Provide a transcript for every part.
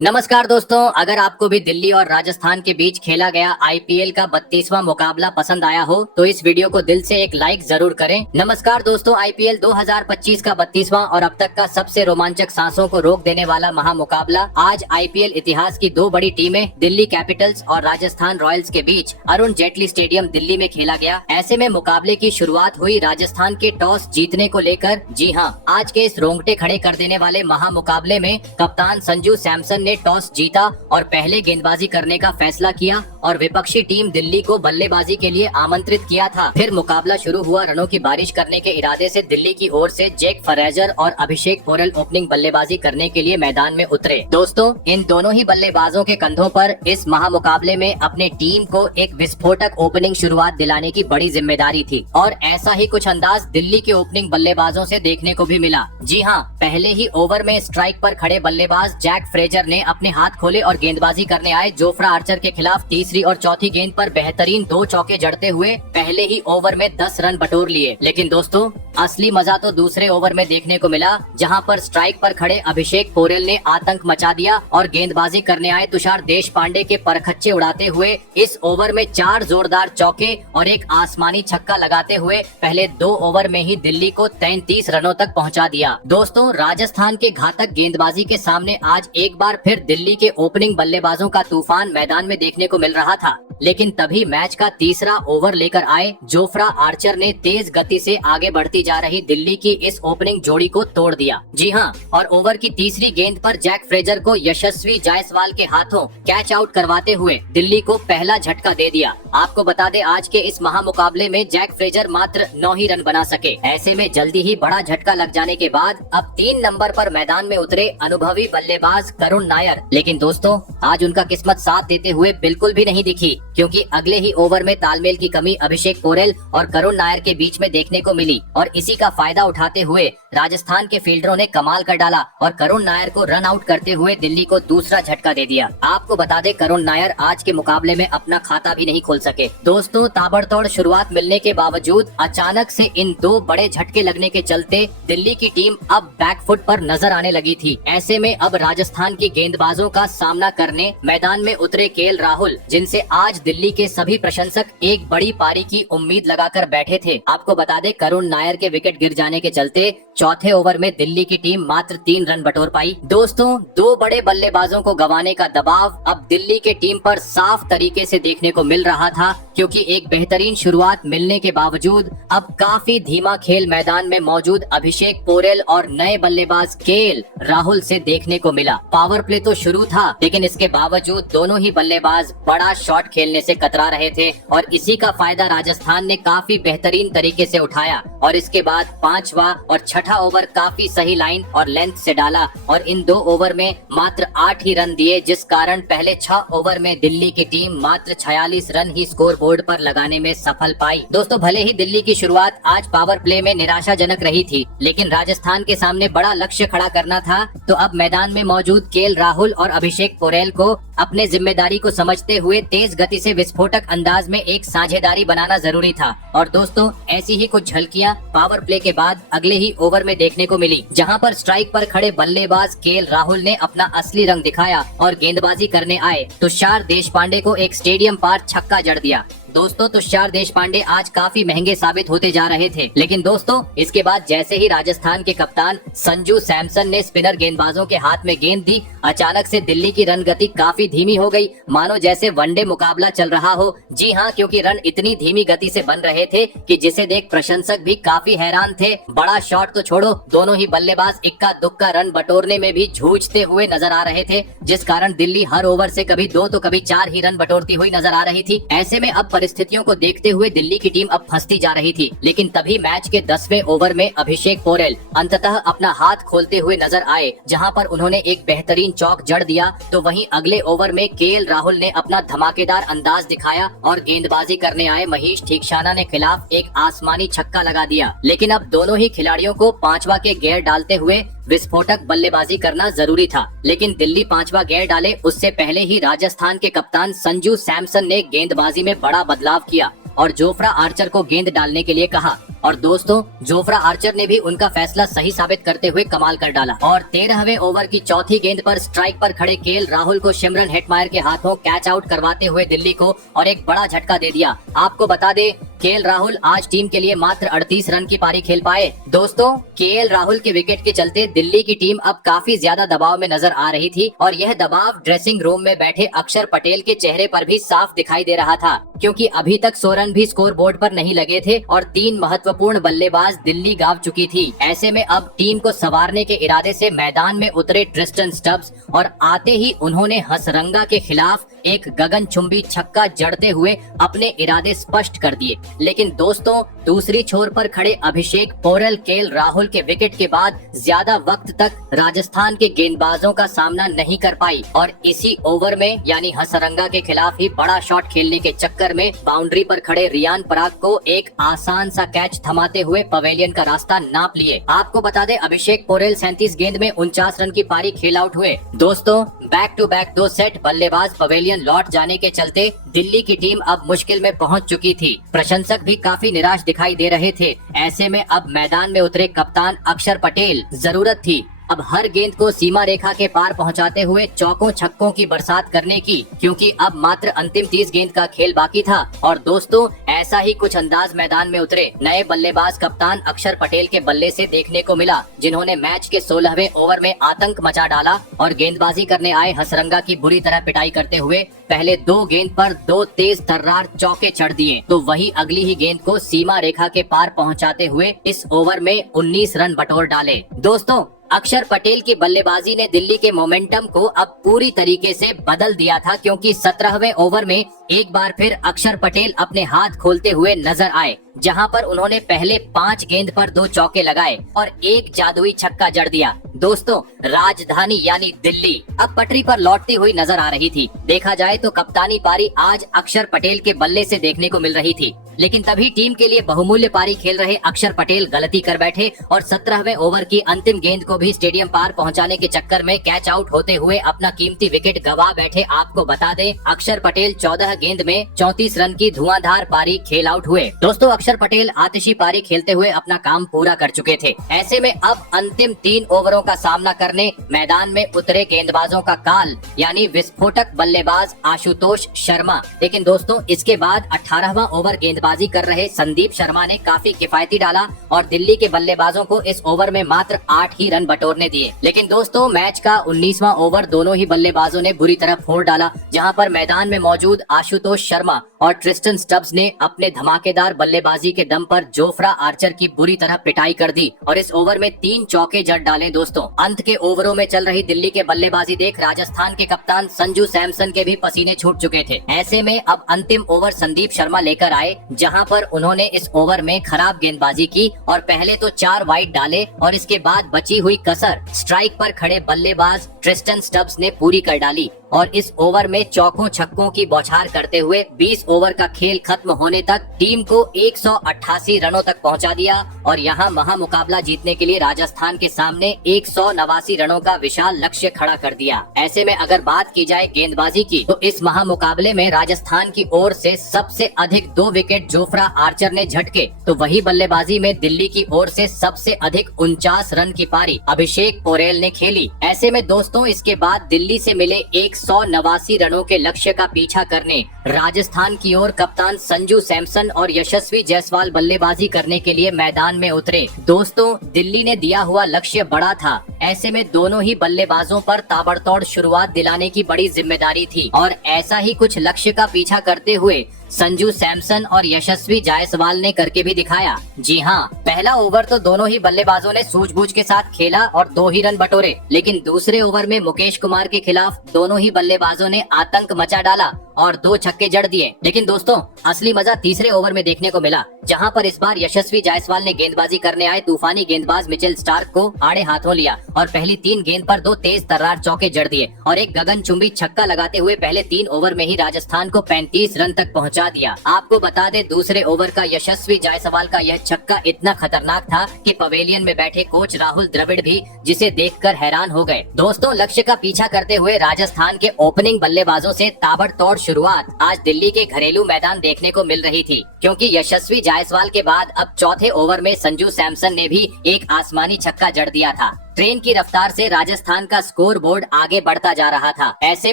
नमस्कार दोस्तों, अगर आपको भी दिल्ली और राजस्थान के बीच खेला गया आईपीएल का 32वां मुकाबला पसंद आया हो तो इस वीडियो को दिल से एक लाइक जरूर करें। नमस्कार दोस्तों, आईपीएल 2025 का 32वां और अब तक का सबसे रोमांचक सांसों को रोक देने वाला महामुकाबला आज आईपीएल इतिहास की दो बड़ी टीमें दिल्ली कैपिटल्स और राजस्थान रॉयल्स के बीच अरुण जेटली स्टेडियम दिल्ली में खेला गया। ऐसे में मुकाबले की शुरुआत हुई राजस्थान के टॉस जीतने को लेकर। जी हाँ, आज के इस रोंगटे खड़े कर देने वाले महामुकाबले में कप्तान संजू सैमसन ने टॉस जीता और पहले गेंदबाजी करने का फैसला किया और विपक्षी टीम दिल्ली को बल्लेबाजी के लिए आमंत्रित किया था। फिर मुकाबला शुरू हुआ। रनों की बारिश करने के इरादे से दिल्ली की ओर से जैक फरेजर और अभिषेक पोरेल ओपनिंग बल्लेबाजी करने के लिए मैदान में उतरे। दोस्तों, इन दोनों ही बल्लेबाजों के कंधों पर इस महामुकाबले में अपने टीम को एक विस्फोटक ओपनिंग शुरुआत दिलाने की बड़ी जिम्मेदारी थी और ऐसा ही कुछ अंदाज दिल्ली के ओपनिंग बल्लेबाजों से देखने को भी मिला। जी हाँ, पहले ही ओवर में स्ट्राइक पर खड़े बल्लेबाज जैक फ्रेजर ने अपने हाथ खोले और गेंदबाजी करने आए। जोफ्रा आर्चर के खिलाफ तीसरी और चौथी गेंद पर बेहतरीन 2 चौके जड़ते हुए पहले ही ओवर में 10 रन बटोर लिए। लेकिन दोस्तों, असली मजा तो दूसरे ओवर में देखने को मिला, जहां पर स्ट्राइक पर खड़े अभिषेक पोरेल ने आतंक मचा दिया और गेंदबाजी करने आए तुषार देशपांडे के परखच्चे उड़ाते हुए इस ओवर में 4 जोरदार चौके और एक आसमानी छक्का लगाते हुए पहले 2 ओवर में ही दिल्ली को 33 रनों तक पहुंचा दिया। दोस्तों, राजस्थान के घातक गेंदबाजी के सामने आज एक बार फिर दिल्ली के ओपनिंग बल्लेबाजों का तूफान मैदान में देखने को मिल रहा था। लेकिन तभी मैच का तीसरा ओवर लेकर आए जोफ्रा आर्चर ने तेज गति से आगे बढ़ती जा रही दिल्ली की इस ओपनिंग जोड़ी को तोड़ दिया। जी हाँ, और ओवर की तीसरी गेंद पर जैक फ्रेजर को यशस्वी जायसवाल के हाथों कैच आउट करवाते हुए दिल्ली को पहला झटका दे दिया। आपको बता दें, आज के इस महामुकाबले में जैक फ्रेजर मात्र 9 ही रन बना सके। ऐसे में जल्दी ही बड़ा झटका लग जाने के बाद अब 3 नंबर पर मैदान में उतरे अनुभवी बल्लेबाज करुण नायर। लेकिन दोस्तों, आज उनका किस्मत साथ देते हुए बिल्कुल भी नहीं दिखी, क्योंकि अगले ही ओवर में तालमेल की कमी अभिषेक पोरेल और करुण नायर के बीच में देखने को मिली और इसी का फायदा उठाते हुए राजस्थान के फील्डरों ने कमाल कर डाला और करुण नायर को रन आउट करते हुए दिल्ली को दूसरा झटका दे दिया। आपको बता दें, करुण नायर आज के मुकाबले में अपना खाता भी नहीं खोल सके। दोस्तों, ताबड़तोड़ शुरुआत मिलने के बावजूद अचानक से इन 2 बड़े झटके लगने के चलते दिल्ली की टीम अब बैकफुट पर नजर आने लगी थी। ऐसे में अब राजस्थान की गेंदबाजों का सामना करने मैदान में उतरे केएल राहुल, जिनसे आज दिल्ली के सभी प्रशंसक एक बड़ी पारी की उम्मीद लगाकर बैठे थे। आपको बता दें, करुण नायर के विकेट गिर जाने के चलते चौथे ओवर में दिल्ली की टीम मात्र 3 रन बटोर पाई। दोस्तों, 2 बड़े बल्लेबाजों को गंवाने का दबाव अब दिल्ली के टीम पर साफ तरीके से देखने को मिल रहा था, क्योंकि एक बेहतरीन शुरुआत मिलने के बावजूद अब काफी धीमा खेल मैदान में मौजूद अभिषेक पोरेल और नए बल्लेबाज केएल राहुल से देखने को मिला। पावर प्ले तो शुरू था, लेकिन इसके बावजूद दोनों ही बल्लेबाज बड़ा शॉट खेलने से कतरा रहे थे और इसी का फायदा राजस्थान ने काफी बेहतरीन तरीके से उठाया और इसके बाद 5वां और 6ठा ओवर काफी सही लाइन और लेंथ से डाला और इन 2 ओवर में मात्र 8 ही रन दिए, जिस कारण पहले 6 ओवर में दिल्ली की टीम मात्र 46 रन ही स्कोर बोर्ड पर लगाने में सफल पाई। दोस्तों, भले ही दिल्ली की शुरुआत आज पावर प्ले में निराशाजनक रही थी, लेकिन राजस्थान के सामने बड़ा लक्ष्य खड़ा करना था, तो अब मैदान में मौजूद केएल राहुल और अभिषेक पोरेल को अपने जिम्मेदारी को समझते हुए तेज गति से विस्फोटक अंदाज में एक साझेदारी बनाना जरूरी था। और दोस्तों, ऐसी ही कुछ झलकियां पावर प्ले के बाद अगले ही ओवर में देखने को मिली, जहां पर स्ट्राइक पर खड़े बल्लेबाज केएल राहुल ने अपना असली रंग दिखाया और गेंदबाजी करने आए तुषार देशपांडे को एक स्टेडियम पार छक्का जड़ दिया। दोस्तों, तुषार देशपांडे आज काफी महंगे साबित होते जा रहे थे, लेकिन दोस्तों, इसके बाद जैसे ही राजस्थान के कप्तान संजू सैमसन ने स्पिनर गेंदबाजों के हाथ में गेंद दी, अचानक से दिल्ली की रन गति काफी धीमी हो गई, मानो जैसे वनडे मुकाबला चल रहा हो। जी हाँ, क्योंकि रन इतनी धीमी गति से बन रहे थे कि जिसे देख प्रशंसक भी काफी हैरान थे। बड़ा शॉट तो छोड़ो, दोनों ही बल्लेबाज इक्का दुक्का रन बटोरने में भी जूझते हुए नजर आ रहे थे, जिस कारण दिल्ली हर ओवर से कभी 2 तो कभी 4 ही रन बटोरती हुई नजर आ रही थी। ऐसे में अब परिस्थितियों को देखते हुए दिल्ली की टीम अब फंसती जा रही थी, लेकिन तभी मैच के 10वें ओवर में अभिषेक पोरेल अंततः अपना हाथ खोलते हुए नजर आए, जहां पर उन्होंने एक बेहतरीन चौक जड़ दिया। तो वहीं अगले ओवर में केएल राहुल ने अपना धमाकेदार अंदाज दिखाया और गेंदबाजी करने आए महेश ठीकशाना ने खिलाफ एक आसमानी छक्का लगा दिया। लेकिन अब दोनों ही खिलाड़ियों को 5वां के गियर डालते हुए विस्फोटक बल्लेबाजी करना जरूरी था, लेकिन दिल्ली 5वां गियर डाले उससे पहले ही राजस्थान के कप्तान संजू सैमसन ने गेंदबाजी में बड़ा बदलाव किया और जोफ्रा आर्चर को गेंद डालने के लिए कहा और दोस्तों जोफ्रा आर्चर ने भी उनका फैसला सही साबित करते हुए कमाल कर डाला और 13वें ओवर की चौथी गेंद पर स्ट्राइक पर खड़े केएल राहुल को शिमरन हेटमायर के हाथों कैच आउट करवाते हुए दिल्ली को और एक बड़ा झटका दे दिया। आपको बता दे केएल राहुल आज टीम के लिए मात्र 38 रन की पारी खेल पाए। दोस्तों केएल राहुल के विकेट के चलते दिल्ली की टीम अब काफी ज्यादा दबाव में नजर आ रही थी और यह दबाव ड्रेसिंग रूम में बैठे अक्षर पटेल के चेहरे पर भी साफ दिखाई दे रहा था, क्योंकि अभी तक 100 रन भी स्कोर बोर्ड पर नहीं लगे थे और 3 महत्वपूर्ण बल्लेबाज दिल्ली गांव चुकी थी। ऐसे में अब टीम को संवारने के इरादे से मैदान में उतरे ट्रिस्टन स्टब्स और आते ही उन्होंने हसरंगा के खिलाफ एक गगनचुंबी छक्का जड़ते हुए अपने इरादे स्पष्ट कर दिए। लेकिन दोस्तों दूसरी छोर पर खड़े अभिषेक पोरेल केएल राहुल के विकेट के बाद ज्यादा वक्त तक राजस्थान के गेंदबाजों का सामना नहीं कर पाई और इसी ओवर में यानी हसरंगा के खिलाफ ही बड़ा शॉट खेलने के चक्कर में बाउंड्री पर खड़े रियान पराग को एक आसान सा कैच थमाते हुए पवेलियन का रास्ता नाप लिए। आपको बता दें अभिषेक पोरेल 37 गेंद में 49 रन की पारी खेल आउट हुए। दोस्तों बैक टू बैक 2 सेट बल्लेबाज पवेलियन लौट जाने के चलते दिल्ली की टीम अब मुश्किल में पहुंच चुकी थी। प्रशंसक भी काफी निराश दिखाई दे रहे थे। ऐसे में अब मैदान में उतरे कप्तान अक्षर पटेल जरूरत थी अब हर गेंद को सीमा रेखा के पार पहुंचाते हुए चौकों छक्कों की बरसात करने की, क्योंकि अब मात्र अंतिम 30 गेंद का खेल बाकी था। और दोस्तों ऐसा ही कुछ अंदाज मैदान में उतरे नए बल्लेबाज कप्तान अक्षर पटेल के बल्ले से देखने को मिला, जिन्होंने मैच के 16वें ओवर में आतंक मचा डाला और गेंदबाजी करने आए हसरंगा की बुरी तरह पिटाई करते हुए पहले 2 गेंद पर 2 तेज तर्रार चौके चढ़ दिए, तो वही अगली ही गेंद को सीमा रेखा के पार पहुंचाते हुए इस ओवर में 19 रन बटोर डाले। दोस्तों अक्षर पटेल की बल्लेबाजी ने दिल्ली के मोमेंटम को अब पूरी तरीके से बदल दिया था, क्योंकि 17वें ओवर में एक बार फिर अक्षर पटेल अपने हाथ खोलते हुए नजर आए, जहां पर उन्होंने पहले 5 गेंद पर 2 चौके लगाए और एक जादुई छक्का जड़ दिया। दोस्तों राजधानी यानी दिल्ली अब पटरी पर लौटती हुई नजर आ रही थी। देखा जाए तो कप्तानी पारी आज अक्षर पटेल के बल्ले से देखने को मिल रही थी, लेकिन तभी टीम के लिए बहुमूल्य पारी खेल रहे अक्षर पटेल गलती कर बैठे और 17वें ओवर की अंतिम गेंद को भी स्टेडियम पार पहुंचाने के चक्कर में कैच आउट होते हुए अपना कीमती विकेट गवा बैठे। आपको बता दें अक्षर पटेल 14 गेंद में 34 रन की धुआंधार पारी खेल आउट हुए। दोस्तों अक्षर पटेल आतिशी पारी खेलते हुए अपना काम पूरा कर चुके थे। ऐसे में अब अंतिम 3 ओवरों का सामना करने मैदान में उतरे गेंदबाजों का काल यानी विस्फोटक बल्लेबाज आशुतोष शर्मा। लेकिन दोस्तों इसके बाद 18वां ओवर गेंदबाजी कर रहे संदीप शर्मा ने काफी किफायती डाला और दिल्ली के बल्लेबाजों को इस ओवर में मात्र 8 ही रन बटोरने दिए। लेकिन दोस्तों मैच का 19वां ओवर दोनों ही बल्लेबाजों ने बुरी तरह फोड़ डाला, जहां पर मैदान में मौजूद आशुतोष शर्मा और ट्रिस्टन स्टब्स ने अपने धमाकेदार बल्लेबाजी के दम पर जोफ्रा आर्चर की बुरी तरह पिटाई कर दी और इस ओवर में 3 चौके जड़ डाले। दोस्तों अंत के ओवरों में चल रही दिल्ली के बल्लेबाजी देख राजस्थान के कप्तान संजू सैमसन के भी पसीने छूट चुके थे। ऐसे में अब अंतिम ओवर संदीप शर्मा लेकर आए, जहां पर उन्होंने इस ओवर में खराब गेंदबाजी की और पहले तो 4 वाइड डाले और इसके बाद बची हुई कसर स्ट्राइक पर खड़े बल्लेबाज ट्रिस्टन स्टब्स ने पूरी कर डाली और इस ओवर में चौकों छक्कों की बौछार करते हुए 20 ओवर का खेल खत्म होने तक टीम को 188 रनों तक पहुंचा दिया और यहां महामुकाबला जीतने के लिए राजस्थान के सामने 189 रनों का विशाल लक्ष्य खड़ा कर दिया। ऐसे में अगर बात की जाए गेंदबाजी की तो इस महामुकाबले में राजस्थान की ओर से सबसे अधिक 2 विकेट जोफ्रा आर्चर ने झटके, तो वही बल्लेबाजी में दिल्ली की ओर से सबसे अधिक 49 रन की पारी अभिषेक पोरेल ने खेली। ऐसे में दोस्तों इसके बाद दिल्ली से मिले 189 रनों के लक्ष्य का पीछा करने राजस्थान की ओर कप्तान संजू सैमसन और यशस्वी जायसवाल बल्लेबाजी करने के लिए मैदान में उतरे। दोस्तों दिल्ली ने दिया हुआ लक्ष्य बड़ा था, ऐसे में दोनों ही बल्लेबाजों पर ताबड़तोड़ शुरुआत दिलाने की बड़ी जिम्मेदारी थी और ऐसा ही कुछ लक्ष्य का पीछा करते हुए संजू सैमसन और यशस्वी जायसवाल ने करके भी दिखाया। जी हाँ, पहला ओवर तो दोनों ही बल्लेबाजों ने सूझबूझ के साथ खेला और 2 ही रन बटोरे, लेकिन दूसरे ओवर में मुकेश कुमार के खिलाफ दोनों ही बल्लेबाजों ने आतंक मचा डाला और 2 छक्के जड़ दिए। लेकिन दोस्तों असली मजा तीसरे ओवर में देखने को मिला, जहां पर इस बार यशस्वी जायसवाल ने गेंदबाजी करने आए तूफानी गेंदबाज मिचेल स्टार्क को आड़े हाथों लिया और पहली 3 गेंद पर 2 तेज तर्रार चौके जड़ दिए और एक गगनचुंबी छक्का लगाते हुए पहले 3 ओवर में ही राजस्थान को 35 रन तक पहुंचा दिया। आपको बता दें दूसरे ओवर का यशस्वी जायसवाल का यह छक्का इतना खतरनाक था कि पवेलियन में बैठे कोच राहुल द्रविड़ भी जिसे देखकर हैरान हो गए। दोस्तों लक्ष्य का पीछा करते हुए राजस्थान के ओपनिंग बल्लेबाजों से ताबड़तोड़ शुरुआत आज दिल्ली के घरेलू मैदान देखने को मिल रही थी, क्योंकि यशस्वी जायसवाल के बाद अब चौथे ओवर में संजू सैमसन ने भी एक आसमानी छक्का जड़ दिया था। ट्रेन की रफ्तार से राजस्थान का स्कोर बोर्ड आगे बढ़ता जा रहा था। ऐसे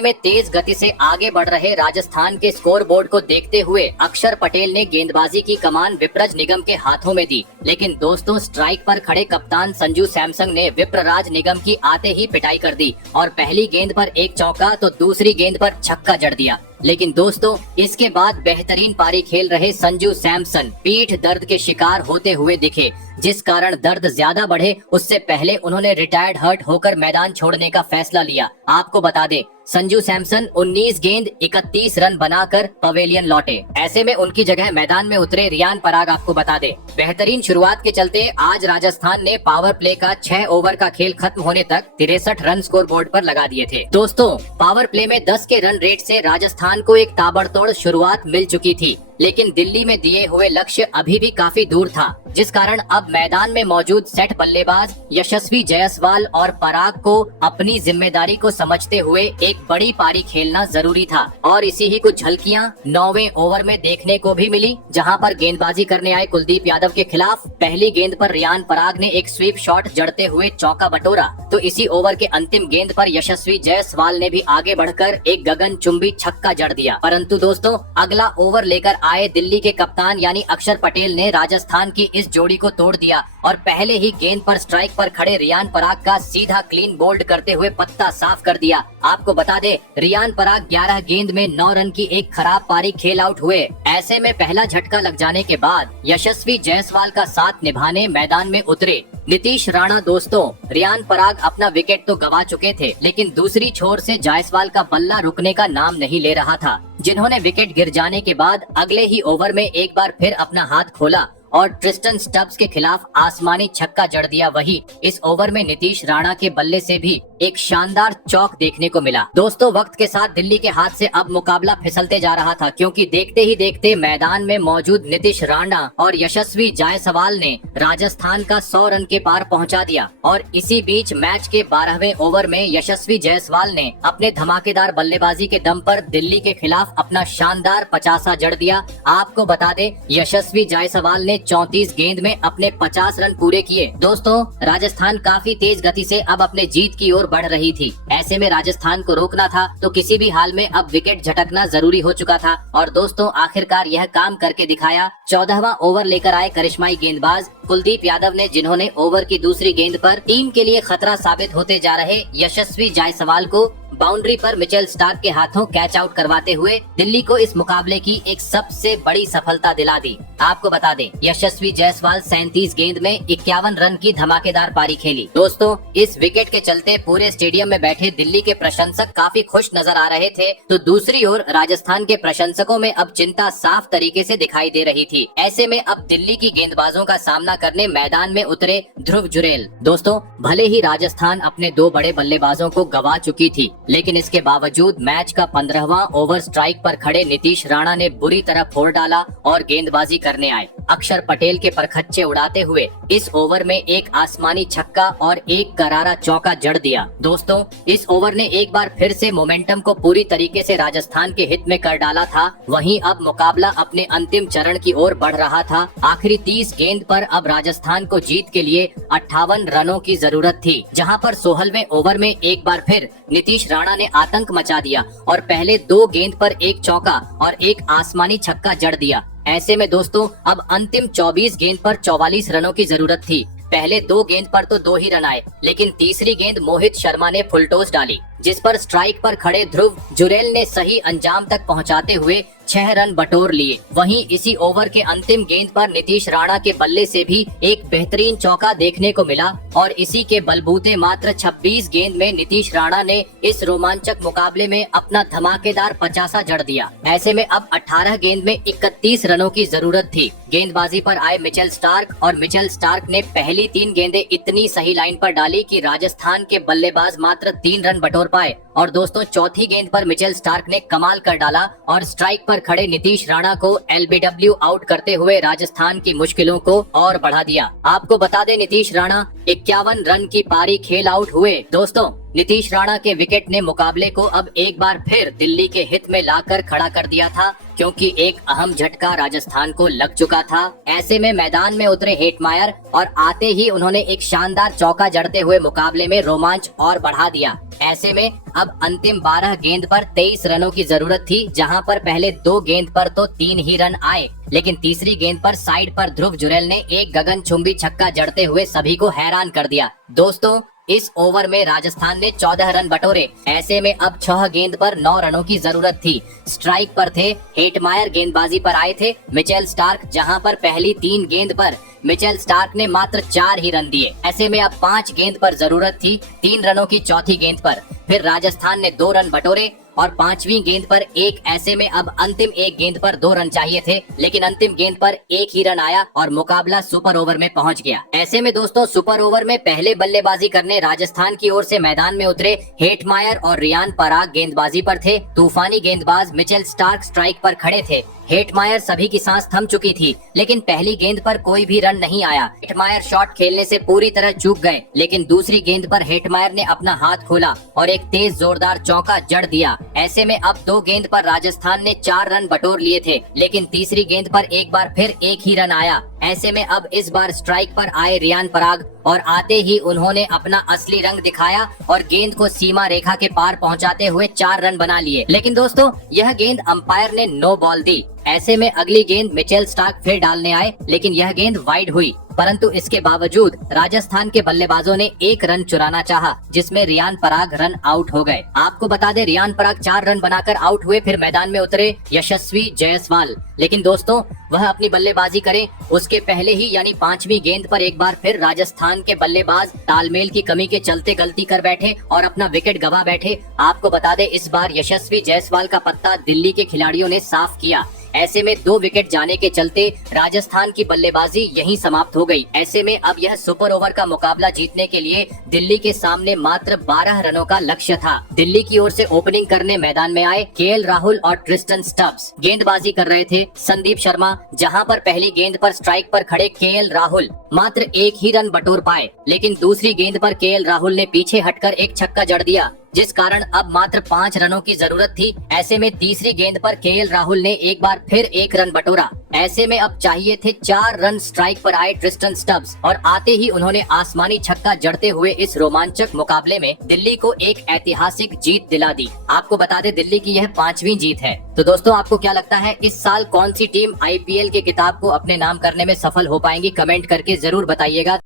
में तेज गति से आगे बढ़ रहे राजस्थान के स्कोर बोर्ड को देखते हुए अक्षर पटेल ने गेंदबाजी की कमान विप्रराज निगम के हाथों में दी। लेकिन दोस्तों, स्ट्राइक पर खड़े कप्तान संजू सैमसन ने विप्रराज निगम की आते ही पिटाई कर दी और पहली गेंद पर एक चौका तो दूसरी गेंद पर छक्का जड़ दिया। लेकिन दोस्तों, इसके बाद बेहतरीन पारी खेल रहे संजू सैमसन पीठ दर्द के शिकार होते हुए दिखे, जिस कारण दर्द ज्यादा बढ़े उससे पहले उन्होंने रिटायर्ड हर्ट होकर मैदान छोड़ने का फैसला लिया। आपको बता दें, संजू सैमसन 19 गेंद 31 रन बनाकर पवेलियन लौटे। ऐसे में उनकी जगह मैदान में उतरे रियान पराग। आपको बता दें, बेहतरीन शुरुआत के चलते आज राजस्थान ने पावर प्ले का 6 ओवर का खेल खत्म होने तक 63 रन स्कोर बोर्ड पर लगा दिए थे। दोस्तों, पावर प्ले में 10 के रन रेट से राजस्थान को एक ताबड़तोड़ शुरुआत मिल चुकी थी, लेकिन दिल्ली में दिए हुए लक्ष्य अभी भी काफी दूर था, जिस कारण अब मैदान में मौजूद सेट बल्लेबाज यशस्वी जायसवाल और पराग को अपनी जिम्मेदारी को समझते हुए एक बड़ी पारी खेलना जरूरी था। और इसी ही कुछ झलकियां 9वें ओवर में देखने को भी मिली, जहां पर गेंदबाजी करने आए कुलदीप यादव के खिलाफ पहली गेंद पर रियान पराग ने एक स्वीप शॉट जड़ते हुए चौका बटोरा, तो इसी ओवर के अंतिम गेंद पर यशस्वी जायसवाल ने भी आगे बढ़कर एक गगनचुंबी छक्का जड़ दिया। परंतु दोस्तों, अगला ओवर लेकर आए दिल्ली के कप्तान यानी अक्षर पटेल ने राजस्थान की इस जोड़ी को तोड़ दिया और पहले ही गेंद पर स्ट्राइक पर खड़े रियान पराग का सीधा क्लीन बोल्ड करते हुए पत्ता साफ कर दिया। आपको बता दे, रियान पराग 11 गेंद में 9 रन की एक खराब पारी खेल आउट हुए। ऐसे में पहला झटका लग जाने के बाद यशस्वी जायसवाल का साथ निभाने मैदान में उतरे नीतीश राणा। दोस्तों, रियान पराग अपना विकेट तो गवा चुके थे, लेकिन दूसरी छोर से जायसवाल का बल्ला रुकने का नाम नहीं ले रहा था, जिन्होंने विकेट गिर जाने के बाद अगले ही ओवर में एक बार फिर अपना हाथ खोला और ट्रिस्टन स्टब्स के खिलाफ आसमानी छक्का जड़ दिया। वही इस ओवर में नीतीश राणा के बल्ले से भी एक शानदार चौक देखने को मिला। दोस्तों, वक्त के साथ दिल्ली के हाथ से अब मुकाबला फिसलते जा रहा था, क्योंकि देखते ही देखते मैदान में मौजूद नीतीश राणा और यशस्वी जायसवाल ने राजस्थान का 100 रन के पार पहुंचा दिया। और इसी बीच मैच के 12वें ओवर में यशस्वी जायसवाल ने अपने धमाकेदार बल्लेबाजी के दम पर दिल्ली के खिलाफ अपना शानदार 50 जड़ दिया। आपको बता दें, यशस्वी जायसवाल ने 34 गेंद में अपने 50 रन पूरे किए। दोस्तों, राजस्थान काफी तेज गति से अब अपने जीत की ओर बढ़ रही थी। ऐसे में राजस्थान को रोकना था तो किसी भी हाल में अब विकेट झटकना जरूरी हो चुका था। और दोस्तों, आखिरकार यह काम करके दिखाया। 14वां ओवर लेकर आए करिश्माई गेंदबाज कुलदीप यादव ने, जिन्होंने ओवर की दूसरी गेंद पर टीम के लिए खतरा साबित होते जा रहे यशस्वी जायसवाल को बाउंड्री पर मिचेल स्टार्क के हाथों कैच आउट करवाते हुए दिल्ली को इस मुकाबले की एक सबसे बड़ी सफलता दिला दी। आपको बता दें, यशस्वी जायसवाल 37 गेंद में 51 रन की धमाकेदार पारी खेली। दोस्तों, इस विकेट के चलते पूरे स्टेडियम में बैठे दिल्ली के प्रशंसक काफी खुश नजर आ रहे थे, तो दूसरी ओर राजस्थान के प्रशंसकों में अब चिंता साफ तरीके से दिखाई दे रही थी। ऐसे में अब दिल्ली की गेंदबाजों का सामना करने मैदान में उतरे ध्रुव जुरेल। दोस्तों, भले ही राजस्थान अपने 2 बड़े बल्लेबाजों को गवा चुकी थी, लेकिन इसके बावजूद मैच का 15वां ओवर स्ट्राइक पर खड़े नीतीश राणा ने बुरी तरह फोड़ डाला और गेंदबाजी करने आए अक्षर पटेल के परखच्चे उड़ाते हुए इस ओवर में एक आसमानी छक्का और एक करारा चौका जड़ दिया। दोस्तों, इस ओवर ने एक बार फिर से मोमेंटम को पूरी तरीके से राजस्थान के हित में कर डाला था। वहीं अब मुकाबला अपने अंतिम चरण की ओर बढ़ रहा था। आखिरी 30 गेंद पर अब राजस्थान को जीत के लिए 58 रनों की जरूरत थी, जहां पर 16वें ओवर में एक बार फिर नीतीश राणा ने आतंक मचा दिया और पहले 2 गेंद पर एक चौका और एक आसमानी छक्का जड़ दिया। ऐसे में दोस्तों, अब अंतिम 24 गेंद पर 44 रनों की जरूरत थी। पहले 2 गेंद पर तो 2 ही रन आए, लेकिन तीसरी गेंद मोहित शर्मा ने फुलटॉस डाली, जिस पर स्ट्राइक पर खड़े ध्रुव जुरेल ने सही अंजाम तक पहुंचाते हुए 6 रन बटोर लिए। वहीं इसी ओवर के अंतिम गेंद पर नीतीश राणा के बल्ले से भी एक बेहतरीन चौका देखने को मिला और इसी के बलबूते मात्र 26 गेंद में नीतीश राणा ने इस रोमांचक मुकाबले में अपना धमाकेदार 50 जड़ दिया। ऐसे में अब 18 गेंद में 31 रनों की जरूरत थी। गेंदबाजी पर आए मिचेल स्टार्क और मिचेल स्टार्क ने पहली 3 गेंदें इतनी सही लाइन पर डाली कि राजस्थान के बल्लेबाज मात्र 3 रन बटोर पाए। और दोस्तों, चौथी गेंद पर मिचेल स्टार्क ने कमाल कर डाला और स्ट्राइक पर खड़े नीतीश राणा को एलबीडब्ल्यू आउट करते हुए राजस्थान की मुश्किलों को और बढ़ा दिया। आपको बता दें, नीतीश राणा 51 रन की पारी खेल आउट हुए। दोस्तों, नीतीश राणा के विकेट ने मुकाबले को अब एक बार फिर दिल्ली के हित में लाकर खड़ा कर दिया था, क्योंकि एक अहम झटका राजस्थान को लग चुका था। ऐसे में मैदान में उतरे हेटमायर और आते ही उन्होंने एक शानदार चौका जड़ते हुए मुकाबले में रोमांच और बढ़ा दिया। ऐसे में अब अंतिम 12 गेंद पर 23 रनों की जरूरत थी, जहां पर पहले 2 गेंद पर तो 3 ही रन आए, लेकिन तीसरी गेंद पर साइड पर ध्रुव जुरैल ने एक गगनचुंबी छक्का जड़ते हुए सभी को हैरान कर दिया। दोस्तों, इस ओवर में राजस्थान ने 14 रन बटोरे। ऐसे में अब 6 गेंद पर 9 रनों की जरूरत थी। स्ट्राइक पर थे हेटमायर, गेंदबाजी पर आए थे मिचेल स्टार्क, जहां पर पहली 3 गेंद पर मिचेल स्टार्क ने मात्र 4 ही रन दिए। ऐसे में अब 5 गेंद पर जरूरत थी 3 रनों की चौथी गेंद पर। फिर राजस्थान ने 2 रन बटोरे और 5वीं गेंद पर 1। ऐसे में अब अंतिम 1 गेंद पर 2 रन चाहिए थे, लेकिन अंतिम गेंद पर 1 ही रन आया और मुकाबला सुपर ओवर में पहुंच गया। ऐसे में दोस्तों, सुपर ओवर में पहले बल्लेबाजी करने राजस्थान की ओर से मैदान में उतरे हेटमायर और रियान पराग गेंदबाजी पर थे। तूफानी गेंदबाज मिचेल स्टार्क स्ट्राइक पर खड़े थे। हेटमायर सभी की सांस थम चुकी थी, लेकिन पहली गेंद पर कोई भी रन नहीं आया। हेटमायर शॉट खेलने से पूरी तरह चूक गए, लेकिन दूसरी गेंद पर हेटमायर ने अपना हाथ खोला और एक तेज जोरदार चौका जड़ दिया। ऐसे में अब 2 गेंद पर राजस्थान ने 4 रन बटोर लिए थे, लेकिन तीसरी गेंद पर एक बार फिर 1 ही रन आया। ऐसे में अब इस बार स्ट्राइक पर आए रियान पराग और आते ही उन्होंने अपना असली रंग दिखाया और गेंद को सीमा रेखा के पार पहुंचाते हुए 4 रन बना लिए। लेकिन दोस्तों, यह गेंद अंपायर ने नो बॉल दी। ऐसे में अगली गेंद मिचेल स्टार्क फिर डालने आए, लेकिन यह गेंद वाइड हुई, परंतु इसके बावजूद राजस्थान के बल्लेबाजों ने 1 रन चुराना चाहा, जिसमें रियान पराग रन आउट हो गए। आपको बता दें, रियान पराग 4 रन बनाकर आउट हुए। फिर मैदान में उतरे यशस्वी जायसवाल, लेकिन दोस्तों, वह अपनी बल्लेबाजी करें उसके पहले ही यानी 5वीं गेंद पर एक बार फिर राजस्थान के बल्लेबाज तालमेल की कमी के चलते गलती कर बैठे और अपना विकेट गवा बैठे। आपको बता दें, इस बार यशस्वी जायसवाल का पत्ता दिल्ली के खिलाड़ियों ने साफ किया। ऐसे में 2 विकेट जाने के चलते राजस्थान की बल्लेबाजी यहीं समाप्त हो गई। ऐसे में अब यह सुपर ओवर का मुकाबला जीतने के लिए दिल्ली के सामने मात्र 12 रनों का लक्ष्य था। दिल्ली की ओर से ओपनिंग करने मैदान में आए केएल राहुल और ट्रिस्टन स्टब्स गेंदबाजी कर रहे थे। संदीप शर्मा, जहां पर पहली गेंद पर स्ट्राइक पर खड़े केएल राहुल मात्र 1 ही रन बटोर पाए, लेकिन दूसरी गेंद पर केएल राहुल ने पीछे हटकर एक छक्का जड़ दिया, जिस कारण अब मात्र 5 रनों की जरूरत थी। ऐसे में तीसरी गेंद पर केएल राहुल ने एक बार फिर 1 रन बटोरा। ऐसे में अब चाहिए थे 4 रन। स्ट्राइक पर आए ट्रिस्टन स्टब्स और आते ही उन्होंने आसमानी छक्का जड़ते हुए इस रोमांचक मुकाबले में दिल्ली को एक ऐतिहासिक जीत दिला दी। आपको बता दें, दिल्ली की यह 5वीं जीत है। तो दोस्तों, आपको क्या लगता है, इस साल कौन सी टीम आईपीएल के किताब को अपने नाम करने में सफल हो पाएंगी? कमेंट करके जरूर बताइएगा।